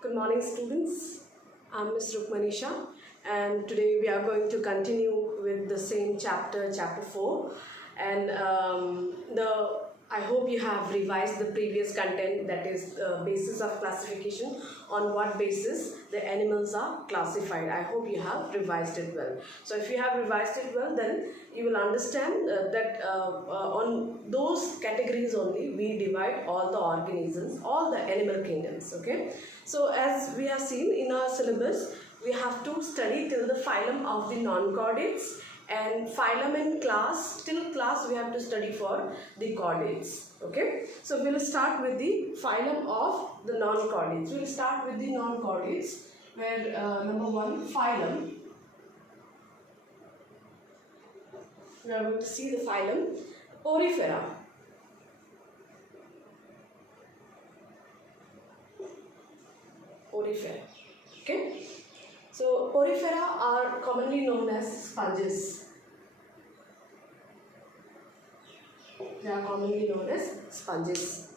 Good morning, students. I'm Ms. Rukmanisha, and today we are going to continue with the same chapter, chapter 4. And I hope you have revised the previous content, that is basis of classification, on what basis the animals are classified. I hope you have revised it well. So if you have revised it well, then you will understand that on those categories only we divide all the organisms, all the animal kingdoms. Okay. So as we have seen in our syllabus, we have to study till the phylum of the non-chordates, and phylum and class, till class we have to study for the chordates. Okay, so we will start with the phylum of the non-chordates. We will start with the non-chordates, where number 1, phylum. We are going to see the phylum Porifera. Porifera. Okay, so Porifera are commonly known as sponges. They are commonly known as sponges.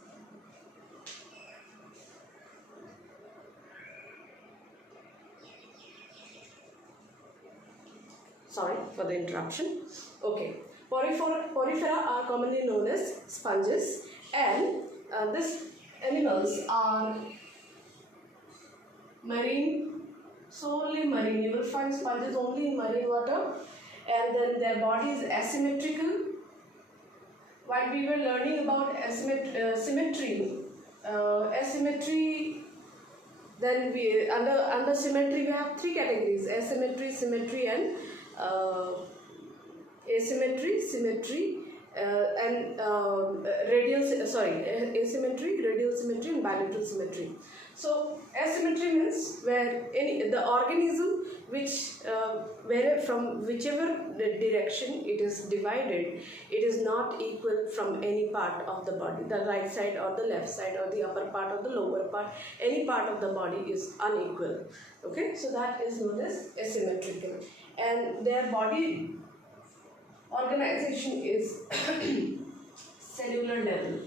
Sorry for the interruption. Okay, Porifera are commonly known as sponges, and these animals are marine, solely marine. You will find sponges only in marine water, and then their body is asymmetrical. While we were learning about symmetry, asymmetry, then we under symmetry we have 3 categories: asymmetry, symmetry, and asymmetry, symmetry, and asymmetry, radial symmetry, and bilateral symmetry. So asymmetry means where the organism from whichever direction it is divided, it is not equal from any part of the body. The right side or the left side or the upper part or the lower part, any part of the body is unequal. Okay, so that is known as asymmetrical, and their body organization is cellular level.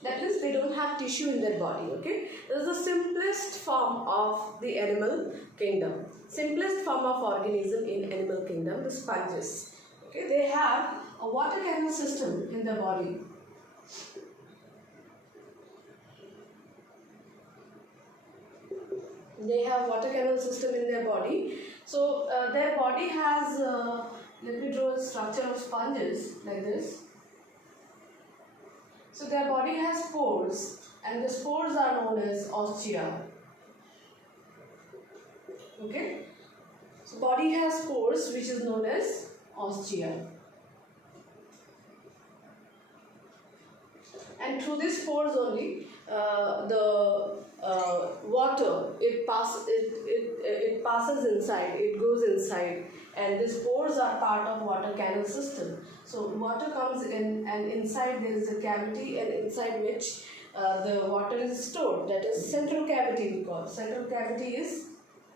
That means they don't have tissue in their body. Okay, this is the simplest form of the animal kingdom, simplest form of organism in animal kingdom, the sponges. Okay, they have a water canal system in their body. They have water canal system in their body. So their body has let me draw a structure of sponges like this. So their body has spores, and the spores are known as ostia. Okay, so body has spores which is known as ostia, and through these spores only the water it passes inside, it goes inside, and the spores are part of water canal system. So water comes in, and inside there is a cavity, and inside which the water is stored. That is central cavity we call. Central cavity is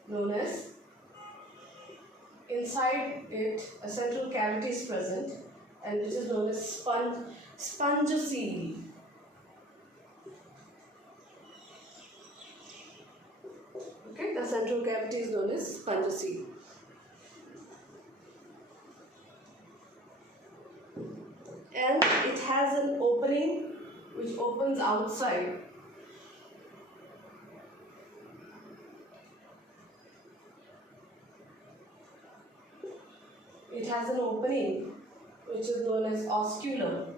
known as, inside it a central cavity is present, and which is known as spongocoel. Okay, the central cavity is known as spongocoel. And it has an opening which opens outside. It has an opening which is known as osculum.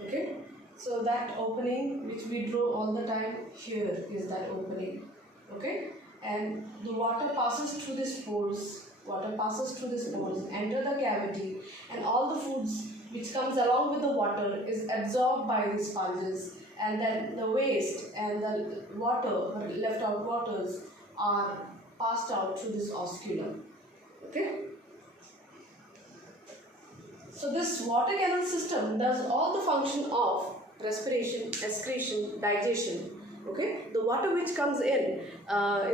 Okay, so that opening which we draw all the time here is that opening. Okay, and the water passes through the spores. Water passes through the spores, enter the cavity, and all the foods which comes along with the water is absorbed by the sponges, and then the waste and the water, left out waters, are passed out through this osculum. Okay. So this water canal system does all the function of respiration, excretion, digestion. Okay, the water which comes in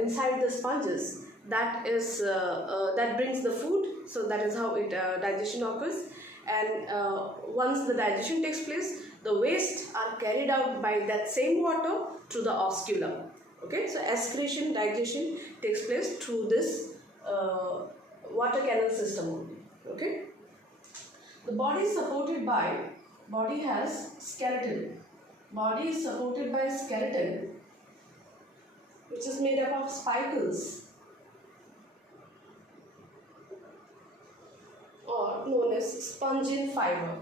inside the sponges, that brings the food. So that is how it digestion occurs, and once the digestion takes place, the waste are carried out by that same water to the osculum. Okay, so excretion, digestion takes place through this water canal system only. Okay, the body is supported by, body has skeleton. Body is supported by skeleton, which is made up of spicles, or known as spongin fiber.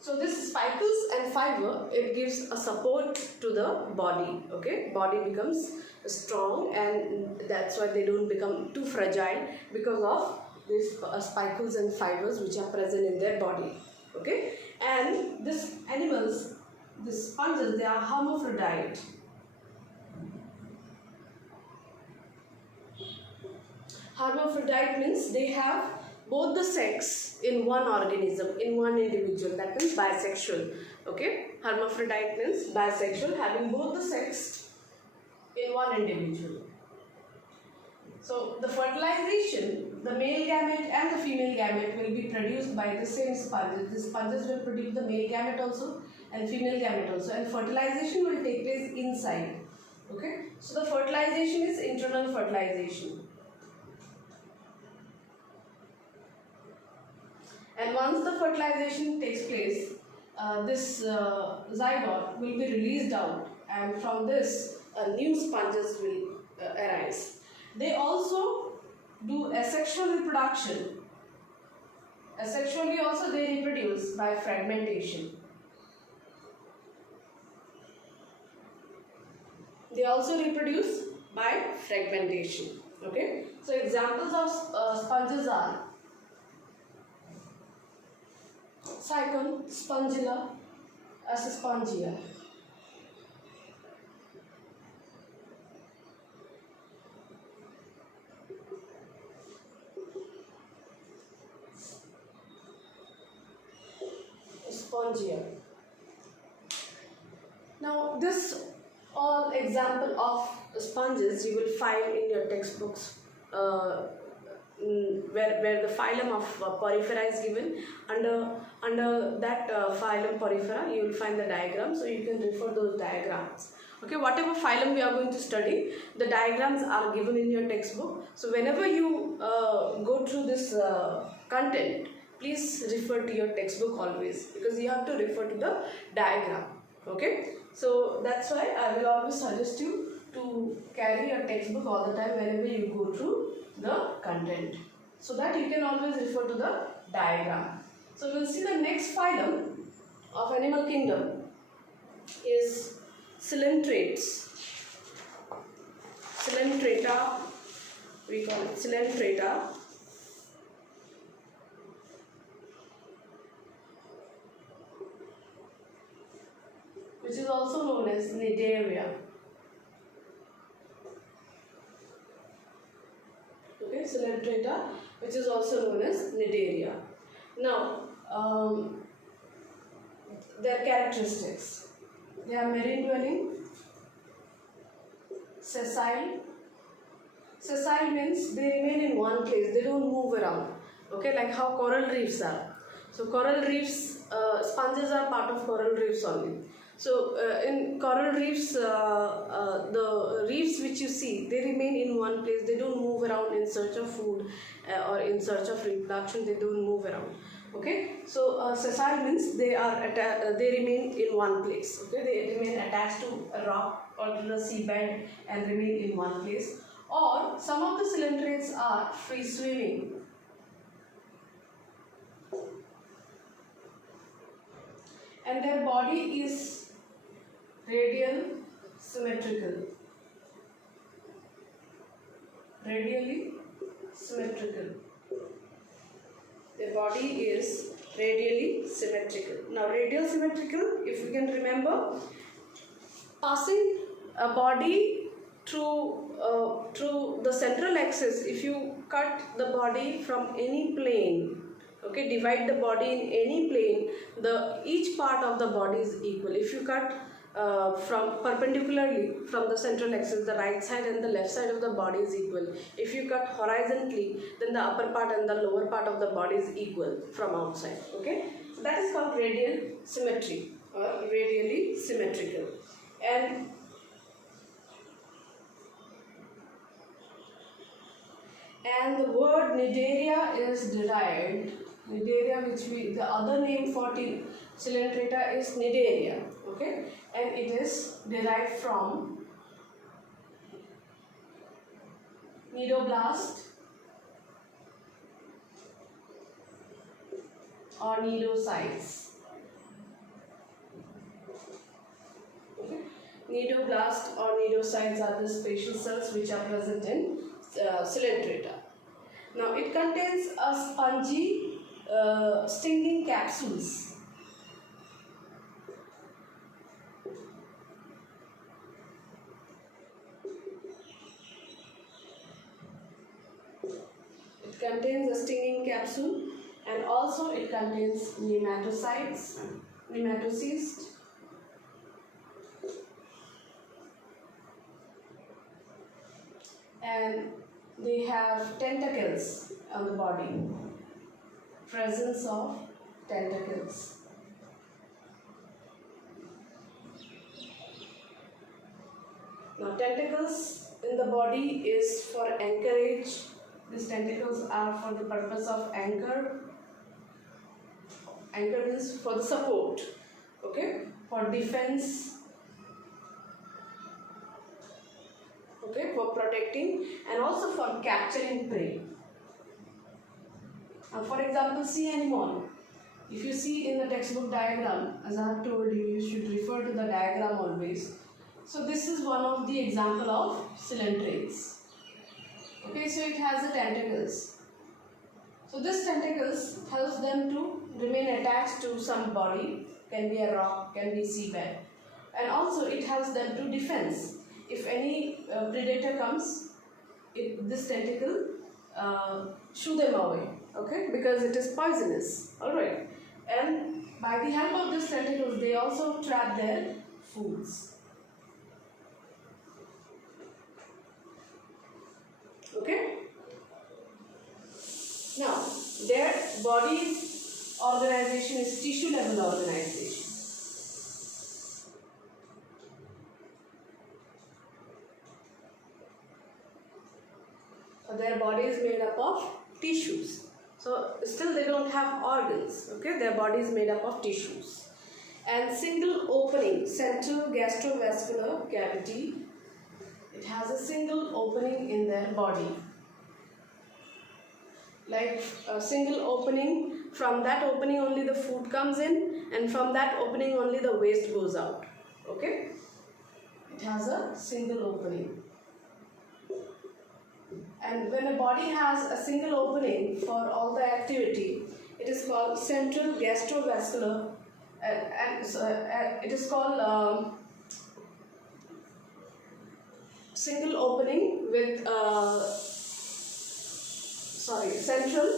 So this spicles and fiber, it gives a support to the body. Okay, body becomes strong, and that's why they don't become too fragile, because of these spicles and fibers which are present in their body. Okay, and these animals, these sponges, they are hermaphrodite. Hermaphrodite means they have both the sex in one organism, in one individual. That means bisexual. Okay, hermaphrodite means bisexual, having both the sex in one individual. So the fertilization, the male gamete and the female gamete will be produced by the same sponges. The sponges will produce the male gamete also and female gamete also, and fertilization will take place inside. Okay, so the fertilization is internal fertilization. And once the fertilization takes place, this zygote will be released out, and from this new sponges will arise. They also do asexual reproduction. Asexually also they reproduce by fragmentation. They also reproduce by fragmentation. Okay. So examples of sponges are Cycon, Spongilla, Asespongia. Spongia. Now this all example of sponges you will find in your textbooks, where the phylum of Porifera is given. Under that phylum Porifera, you will find the diagram, so you can refer those diagrams. Okay, whatever phylum we are going to study, the diagrams are given in your textbook. So whenever you go through this content, please refer to your textbook always, because you have to refer to the diagram. Okay, so that's why I will always suggest you to carry your textbook all the time whenever you go through the content, so that you can always refer to the diagram. So we'll see the next phylum of animal kingdom is Coelentrates. Coelentrata, we call it Coelentrata. Which is also known as Cnidaria. Okay, Coelentrata, which is also known as Cnidaria. Now, their characteristics. They are marine dwelling, sessile. Sessile means they remain in one place, they don't move around. Okay, like how coral reefs are. So coral reefs, sponges are part of coral reefs only. So in coral reefs, the reefs which you see, they remain in one place. They don't move around in search of food or in search of reproduction. They don't move around. Okay. So sessile means they remain in one place. Okay. They remain attached to a rock or to the seabed and remain in one place. Or some of the coelentrates are free swimming. And their body is radial symmetrical. Radially symmetrical. Their body is radially symmetrical. Now, radial symmetrical, if you can remember, passing a body through the central axis. If you cut the body from any plane, okay, divide the body in any plane, each part of the body is equal. If you cut from perpendicularly from the central axis, the right side and the left side of the body is equal. If you cut horizontally, then the upper part and the lower part of the body is equal from outside. Okay, so that is called radial symmetry or radially symmetrical. And the word nidaria is derived. Nidaria, the other name for Coelenterata is nidaria. Okay, and it is derived from nidoblast or nidocytes. Okay, nidoblast or nidocytes are the spatial cells which are present in Coelenterata. Now it contains a spongy stinging capsules. It contains a stinging capsule, and also it contains nematocytes, nematocysts, and they have tentacles on the body, presence of tentacles. Now tentacles in the body is for anchorage. These tentacles are for the purpose of anchor. Anchor means for the support, okay, for defense, okay, for protecting, and also for capturing prey. Now for example, sea anemone. If you see in the textbook diagram, as I have told you, you should refer to the diagram always. So this is one of the example of coelentrates. Okay, so it has the tentacles. So this tentacles helps them to remain attached to some body, can be a rock, can be seabed, and also it helps them to defense. If any predator comes, this tentacle shoo them away, okay, because it is poisonous. All right, and by the help of these tentacles, they also trap their foods. Okay. Now, their body organization is tissue level organization. So their body is made up of tissues. So still they don't have organs. Okay, their body is made up of tissues. And single opening, central gastrovascular cavity. It has a single opening in their body. Like a single opening, from that opening only the food comes in, and from that opening only the waste goes out. Okay? It has a single opening. And when a body has a single opening for all the activity, it is called central gastrovascular, it is called single opening with central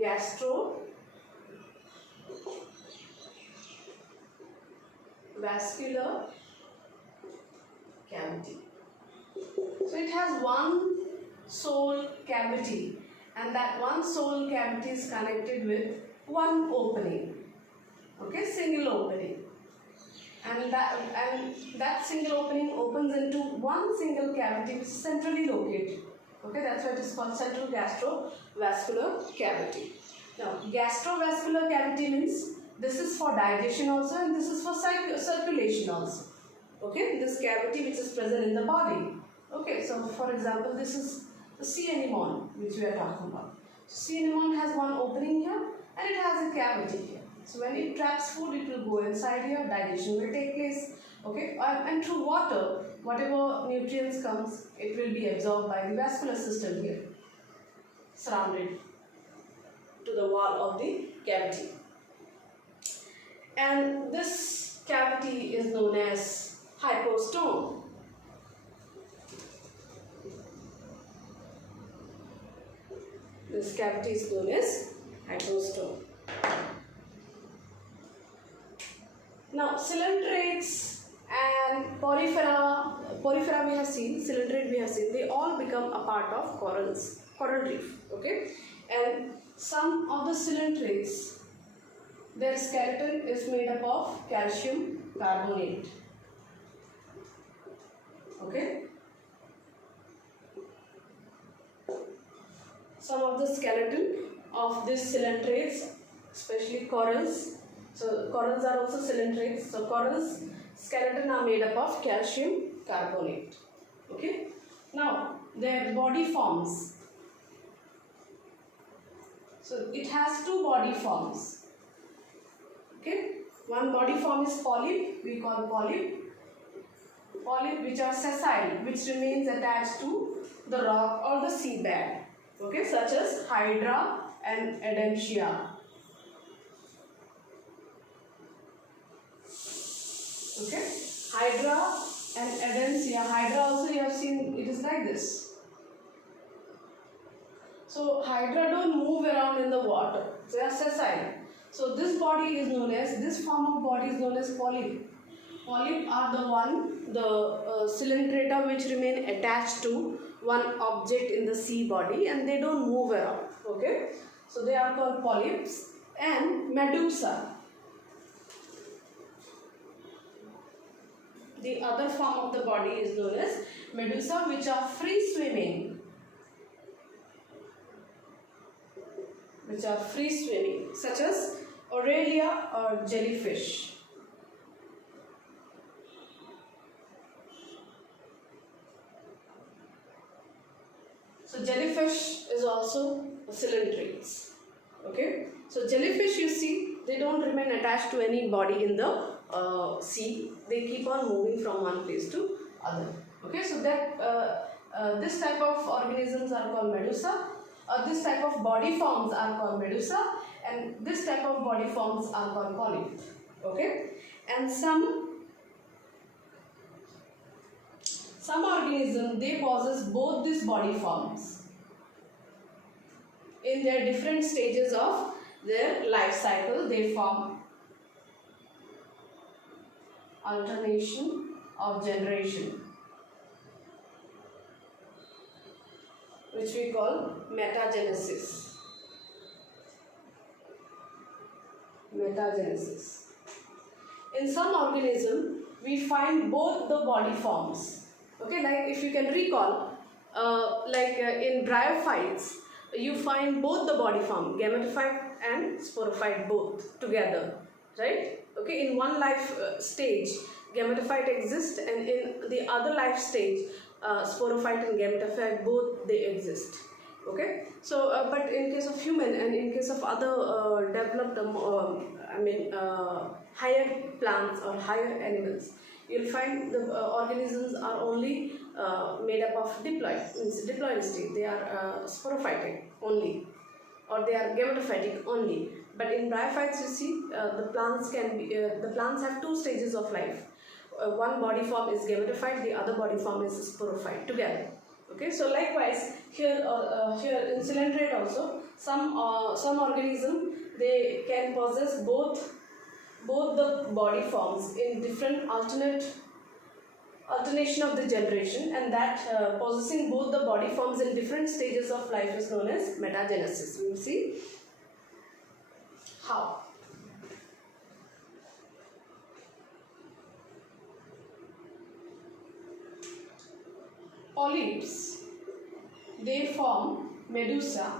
gastrovascular cavity. So it has one sole cavity, and that one sole cavity is connected with one opening. Okay, single opening. And that single opening opens into one single cavity which is centrally located. Okay, that's why it is called central gastrovascular cavity. Now, gastrovascular cavity means this is for digestion also, and this is for circulation also. Okay, this cavity which is present in the body. Okay, so for example, this is the sea anemone which we are talking about. Sea anemone has one opening here and it has a cavity here. So when it traps food, it will go inside here, digestion will take place. Okay, and through water, whatever nutrients comes, it will be absorbed by the vascular system here, surrounded to the wall of the cavity. And this cavity is known as hypostome. This cavity is known as hypostome. Now coelentrates and porifera we have seen, coelentrate we have seen, they all become a part of coral reef. Okay, and some of the coelentrates, their skeleton is made up of calcium carbonate. Okay, some of the skeleton of these coelentrates, especially corals. So corals are also coelentrates. So corals skeleton are made up of calcium carbonate. Okay. Now their body forms. So it has two body forms. Okay. One body form is polyp. We call polyp. Polyp which are sessile, which remains attached to the rock or the seabed. Okay, such as hydra and adamsia. Okay, hydra and adamsia. Hydra also you have seen, it is like this. So hydra don't move around in the water. They are sessile. So this body is known as, this form of body is known as polyp. Polyp are the coelentrata which remain attached to one object in the sea body and they don't move around. Okay, so they are called polyps. And medusa, the other form of the body is known as medusa, which are free swimming. Such as Aurelia or jellyfish. So jellyfish is also coelentrates. Okay. So jellyfish, you see, they don't remain attached to any body in the sea. They keep on moving from one place to other. Okay. So that this type of organisms are called medusa. This type of body forms are called medusa, and this type of body forms are called polyp. Okay. And some organisms, they possess both these body forms in their different stages of their life cycle. They form alternation of generation, which we call metagenesis. In some organism, we find both the body forms. Okay, like if you can recall, in bryophytes, you find both the body form, gametophyte and sporophyte, both together, right? Okay, in one life stage, gametophyte exists, and in the other life stage, sporophyte and gametophyte, both they exist. Okay, so but in case of human and in case of other developed, higher plants or higher animals, you'll find the organisms are only made up of diploid state. They are sporophytic only, or they are gametophytic only. But in bryophytes, you see, the plants have two stages of life. One body form is gametophyte, the other body form is sporophyte together. Okay, so likewise here in coelentrate also, some organism, they can possess both the body forms in different alternation of the generation, and that possessing both the body forms in different stages of life is known as metagenesis. We will see how. Polyps, they form medusa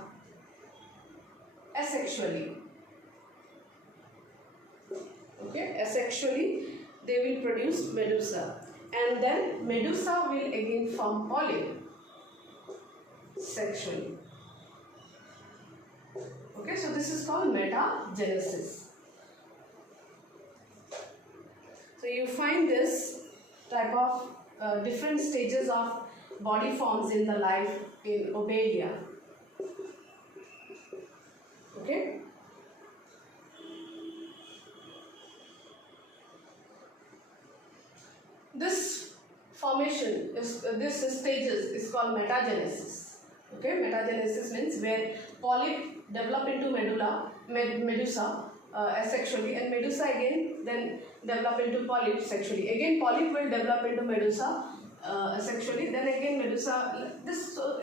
asexually. Okay, asexually they will produce medusa, and then medusa will again form polyp sexually. Okay, so this is called metagenesis. So you find this type of different stages of body forms in the life in Obelia. Okay. This formation this stages is called metagenesis. Okay, metagenesis means where polyp develop into medusa, asexually, and medusa again then develop into polyp sexually. Again polyp will develop into medusa asexually, then again medusa.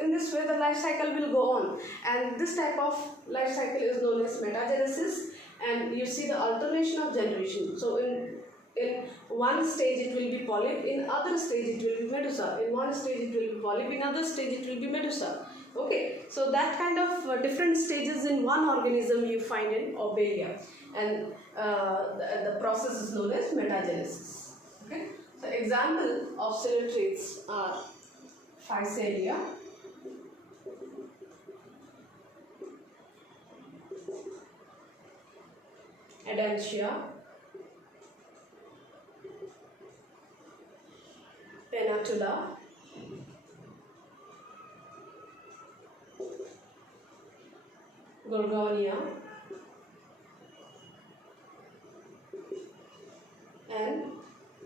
In this way the life cycle will go on, and this type of life cycle is known as metagenesis. And you see the alternation of generation. So in one stage it will be polyp, in other stage it will be medusa. In one stage it will be polyp, in other stage it will be medusa. Okay, so that kind of different stages in one organism you find in Obelia, and the process is known as metagenesis. Okay, so example of ciliatrates are Physalia, Adantia, Penatula, Gorgonia, and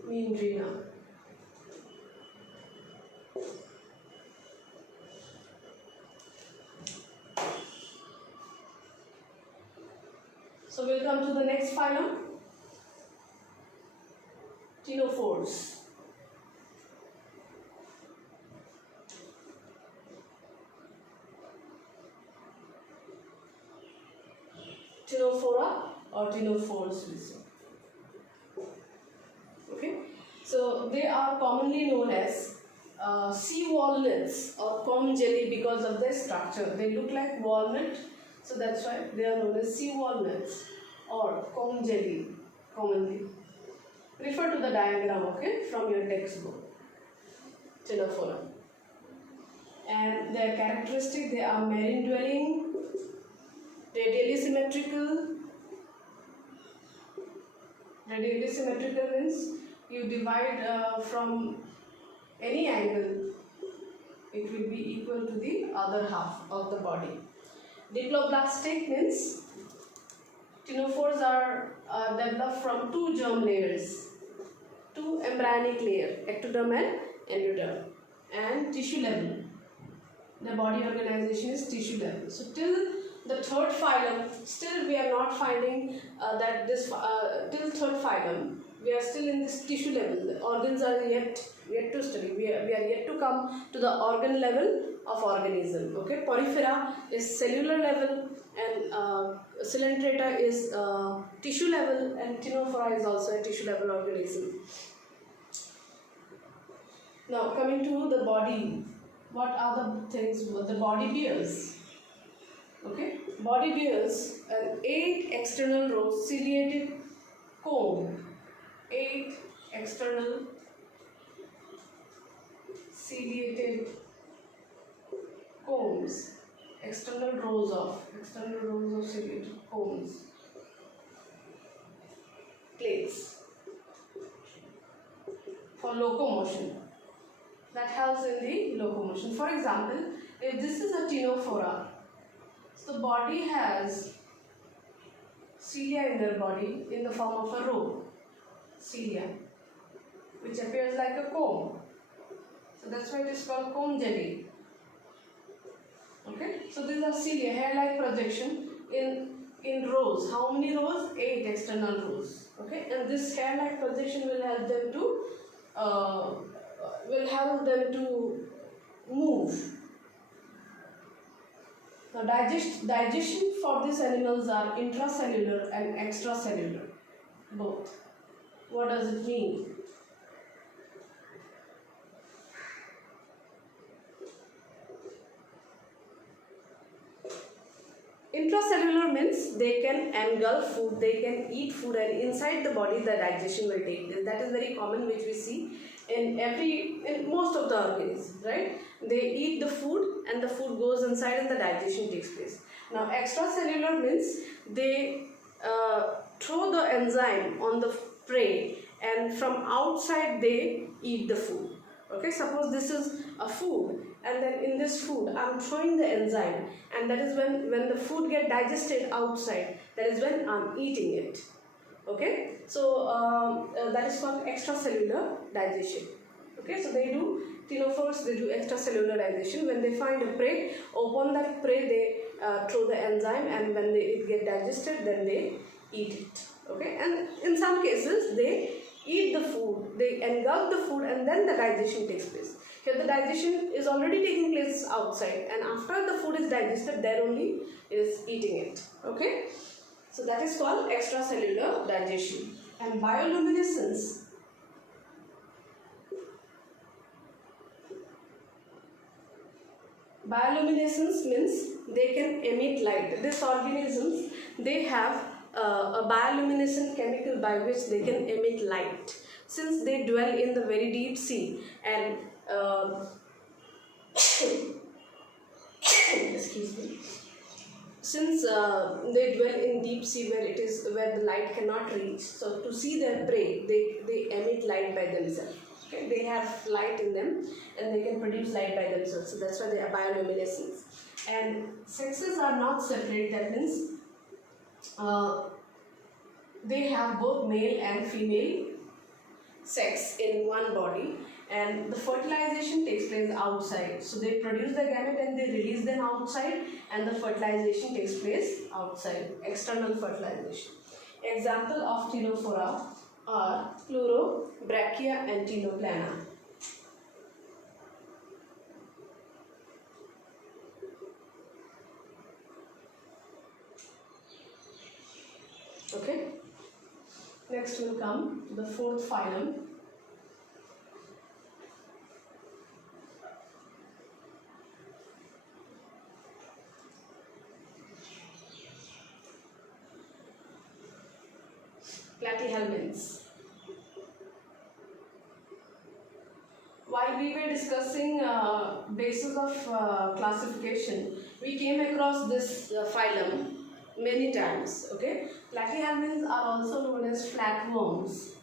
Meandrina. So we'll come to the next phylum, Ctenophores. Ctenophora or ctenophores we say. Okay, so they are commonly known as sea walnuts or comb jelly because of their structure. They look like walnut, so that's why they are known as sea walnuts or comb jelly commonly. Refer to the diagram, okay, from your textbook. Ctenophora. And their characteristic, they are marine dwelling, radially symmetrical. Radially symmetrical means you divide from any angle, it will be equal to the other half of the body. Diploblastic means ctenophores are developed from two germ layers, two embryonic layer, ectoderm and endoderm, and tissue level. The body organization is tissue level. So till the third phylum, still we are not finding that this till third phylum we are still in this tissue level. The organs are yet to study. We are yet to come to the organ level of organism. Okay, Porifera is cellular level, and Coelenterata is tissue level, and Ctenophora is also a tissue level organism. Now coming to the body, what are the things the body bears? Okay, body bears an 8 external rows ciliated comb, 8 external ciliated combs, external rows of ciliated combs, plates for locomotion, that helps in the locomotion. For example, if this is a ctenophora, so the body has cilia in their body in the form of a row, cilia, which appears like a comb. So that's why it is called comb jelly. Okay, so these are cilia, hair-like projection in rows. How many rows? 8 external rows. Okay, and this hair-like projection will help them to move. Now digestion for these animals are intracellular and extracellular, both. What does it mean? Intracellular means they can engulf food, they can eat food, and inside the body the digestion will take place. That is very common, which we see in most of the organisms, right? They eat the food and the food goes inside and the digestion takes place. Now extracellular means they throw the enzyme on the prey and from outside they eat the food. Okay, suppose this is a food, and then in this food I am throwing the enzyme, and that is when the food get digested outside, that is when I am eating it. Okay, so that is called extracellular digestion. Okay, so they do, ctenophores, they do extracellular digestion. When they find a prey, upon that prey they throw the enzyme, and when it get digested, then they eat it. Okay, and in some cases they eat the food, they engulf the food, and then the digestion takes place. Here the digestion is already taking place outside, and after the food is digested, there only is eating it. Okay, so that is called extracellular digestion. And bioluminescence means they can emit light. These organisms, they have a bioluminescent chemical by which they can emit light. Since they dwell in the very deep sea and excuse me. Since they dwell in deep sea where the light cannot reach, so to see their prey, they emit light by themselves. Okay? They have light in them and they can produce light by themselves. So that's why they are bioluminescence. And sexes are not separate. That means they have both male and female sex in one body, and the fertilization takes place outside. So they produce the gamete and they release them outside, and the fertilization takes place outside, external fertilization. Example of Pterophora are Pleurobrachia and Tinoplana. Okay. Next will come the fourth phylum. Platyhelminths. While we were discussing basis of classification, we came across this phylum many times. Okay, platyhelminths are also known as flatworms.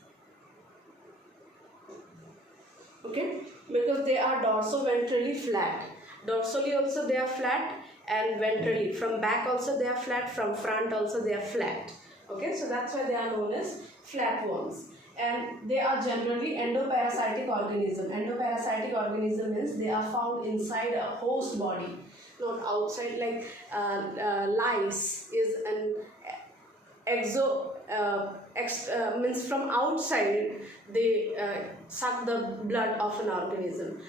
Okay, because they are dorso-ventrally flat. Dorsally also they are flat, and ventrally, from back also they are flat, from front also they are flat. Okay, so that's why they are known as flatworms. And they are generally endoparasitic organism. Endoparasitic organism means they are found inside a host body, not outside. Like lice is an means from outside they suck the blood of an organism.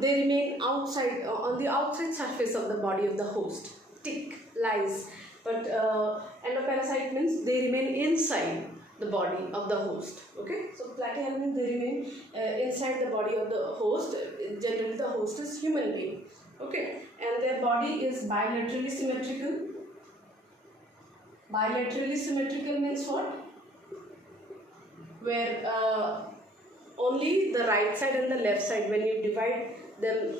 They remain outside, on the outside surface of the body of the host. Tick, lice. But endoparasite means they remain inside the body of the host. Okay, so platyhelminths, they remain inside the body of the host. Generally the host is human being. Okay, and their body is bilaterally symmetrical. Bilaterally symmetrical means what? Where only the right side and the left side, when you divide them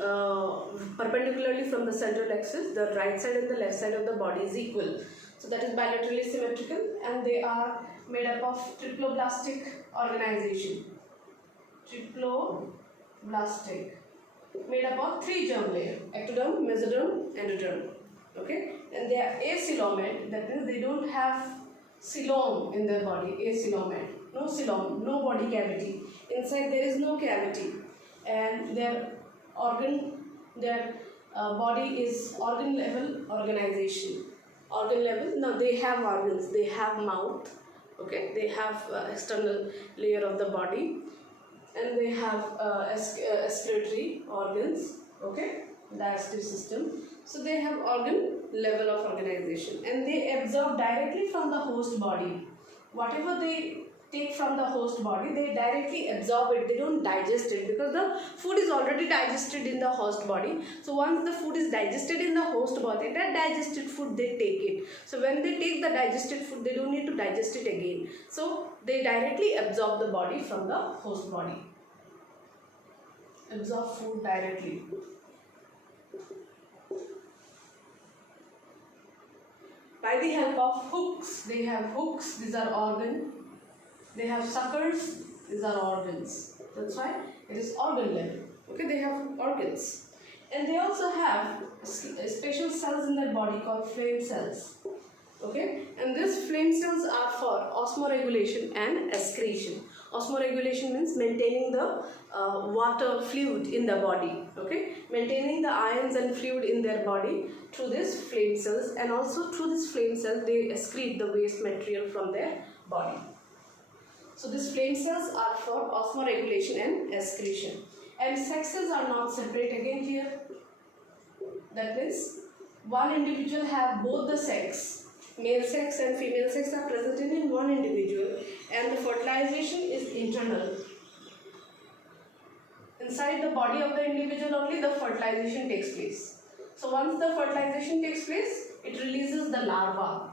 perpendicularly from the central axis, the right side and the left side of the body is equal. So that is bilaterally symmetrical, and they are made up of triploblastic organization. Triploblastic, made up of 3 germ layers: ectoderm, mesoderm, endoderm. Okay, and they are acoelomate. That means they don't have coelom in their body. Acoelomate, no coelom, no body cavity. Inside there is no cavity, and their body is organ level organization. Organ level. Now they have organs. They have mouth. Okay, they have external layer of the body, and they have excretory organs. Okay, digestive system. So they have organ level of organization, and they absorb directly from the host body. Whatever they take from the host body, they directly absorb it. They don't digest it, because the food is already digested in the host body. So once the food is digested in the host body, that digested food they take it. So when they take the digested food, they don't need to digest it again. So they directly absorb the body from the host body. Absorb food directly. By the help of hooks, they have hooks, these are organs. They have suckers, these are organs. That's why it is organ level. Okay, they have organs. And they also have special cells in their body called flame cells. Okay, and these flame cells are for osmoregulation and excretion. Osmoregulation means maintaining the water fluid in the body. Okay, maintaining the ions and fluid in their body through these flame flame cells, and also through this flame cells they excrete the waste material from their body. So these flame cells are for osmoregulation and excretion. And sexes are not separate again here. That means one individual have both the sex, male sex and female sex are present in one individual, and the fertilization is internal. Inside the body of the individual only the fertilization takes place. So once the fertilization takes place, it releases the larva.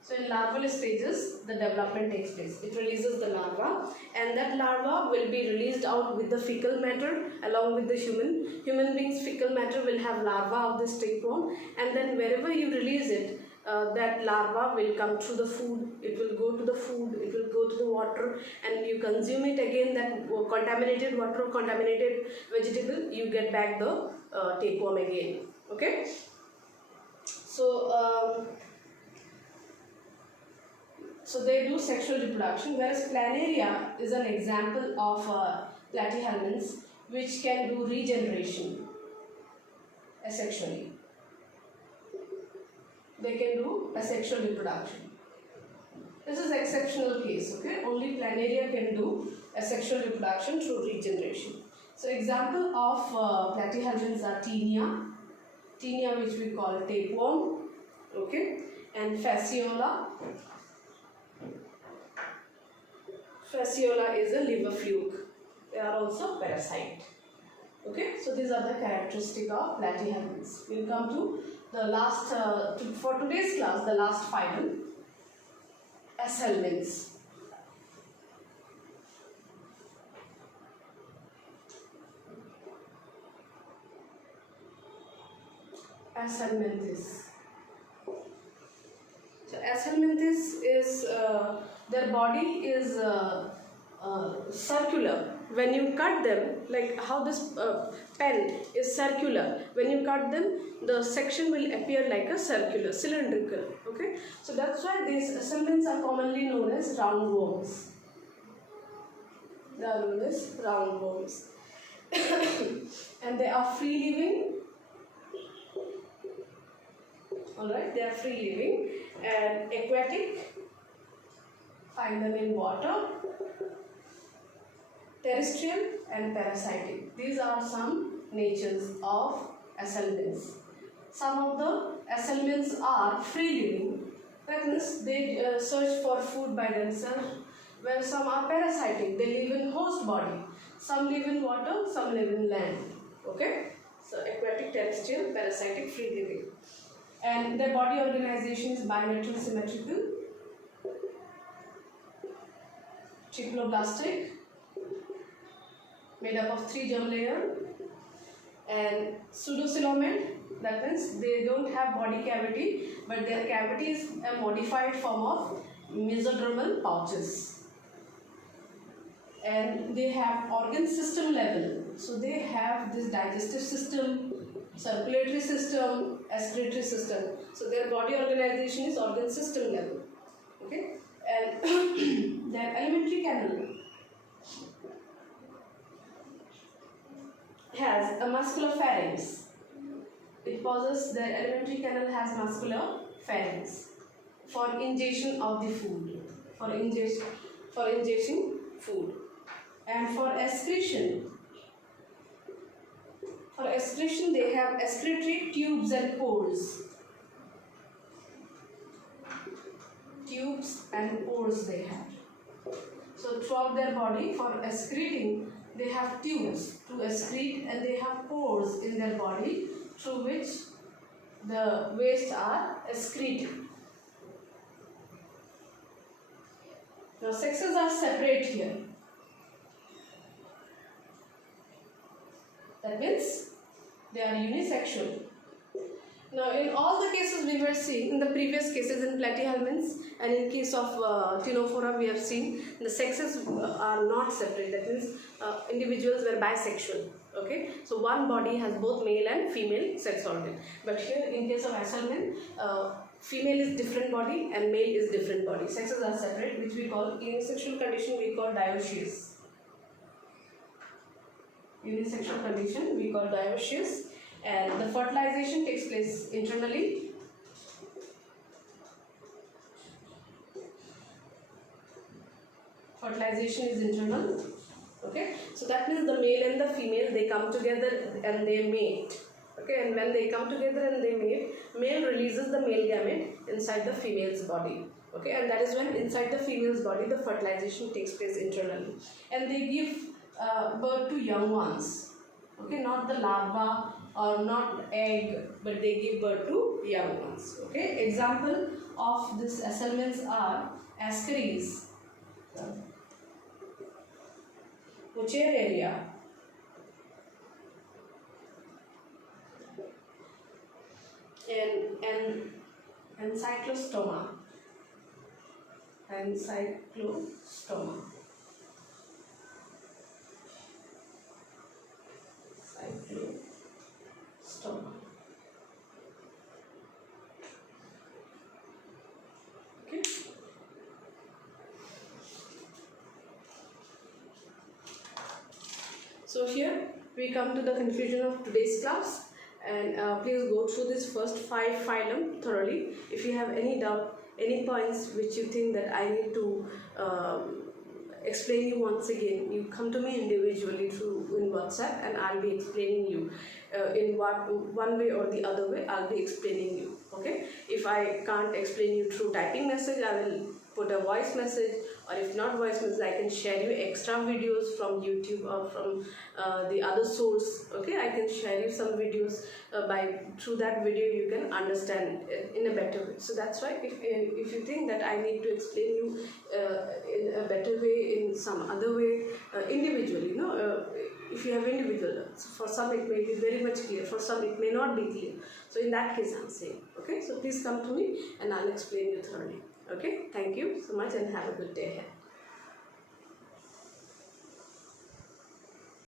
So in larval stages, the development takes place. It releases the larva, and that larva will be released out with the fecal matter along with the human. Human beings' fecal matter will have larva of this tapeworm, and then wherever you release it, that larva will come through the food. It will go to the food, it will go to the water, and you consume it again, that contaminated water or contaminated vegetable, you get back the tapeworm again. Okay? So they do sexual reproduction, whereas planaria is an example of platyhelminths which can do regeneration asexually. They can do asexual reproduction. This is exceptional case, okay? Only planaria can do asexual reproduction through regeneration. So example of platyhelminths are tinea which we call tapeworm, okay? And fasciola. Fasciola is a liver fluke. They are also parasite. Okay, so these are the characteristics of platyhelminths. We'll come to the last, for today's class, the last phylum, Aschelminthes. Aschelminthes. So Aschelminthes is their body is circular. When you cut them, like how this pen is circular, when you cut them, the section will appear like a circular, cylindrical. Okay, so that's why these Aschelminthes are commonly known as roundworms. They are known as roundworms, and they are free living. Alright, they are free living and aquatic. Find them in water, terrestrial and parasitic. These are some natures of Aschelminthes. Some of the Aschelminthes are free living, that means they search for food by themselves, where some are parasitic, they live in host body. Some live in water, some live in land. Okay, so aquatic, terrestrial, parasitic, free living. And their body organization is bilateral symmetrical, triploblastic, made up of 3 germ layers, and pseudocoelomate. That means they don't have body cavity, but their cavity is a modified form of mesodermal pouches. And they have organ system level. So they have this digestive system, circulatory system, excretory system. So their body organization is organ system level. Okay, and their alimentary canal has a muscular pharynx. It possesses, their alimentary canal has muscular pharynx for ingestion of the food, for ingesting food, and for excretion. For excretion, they have excretory tubes and pores. Tubes and pores they have. So throughout their body, for excreting, they have tubes to excrete, and they have pores in their body through which the waste are excreted. Now sexes are separate here. That means they are unisexual. Now in all the cases we were seeing, in the previous cases in platyhelminths and in case of Ctenophora, we have seen the sexes are not separate. That means individuals were bisexual. Okay, so one body has both male and female sex organ. But here in case of Aschelminthes, female is different body and male is different body. Sexes are separate, which we call, in sexual condition we call dioecious. Unisexual condition we call dioecious, and the fertilization takes place internally. Fertilization is internal. Okay, so that means the male and the female, they come together and they mate. Okay, and when they come together and they mate, male releases the male gamete inside the female's body. Okay, and that is when inside the female's body the fertilization takes place internally, and they give birth to young ones. Okay, not the larva or not egg, but they give birth to young ones. Okay, example of this Aschelminthes are Ascaris, Wuchereria, and Cyclostoma. Cyclostoma. Okay. So here we come to the conclusion of today's class, and please go through this first 5 phylum thoroughly. If you have any doubt, any points which you think that I need to explain you once again, you come to me individually through in WhatsApp, and I'll be explaining you in one way or the other way. I'll be explaining you. Okay, if I can't explain you through typing message, I will put a voice message, or if not voice message, I can share you extra videos from YouTube or from the other source. Okay, I can share you some videos through that video you can understand in a better way. So that's why if you think that I need to explain you in a better way, in some other way, individually, if you have individual, for some it may be very much clear, for some it may not be clear. So in that case I'm saying, okay, so please come to me and I'll explain you thoroughly. Okay, thank you so much and have a good day ahead.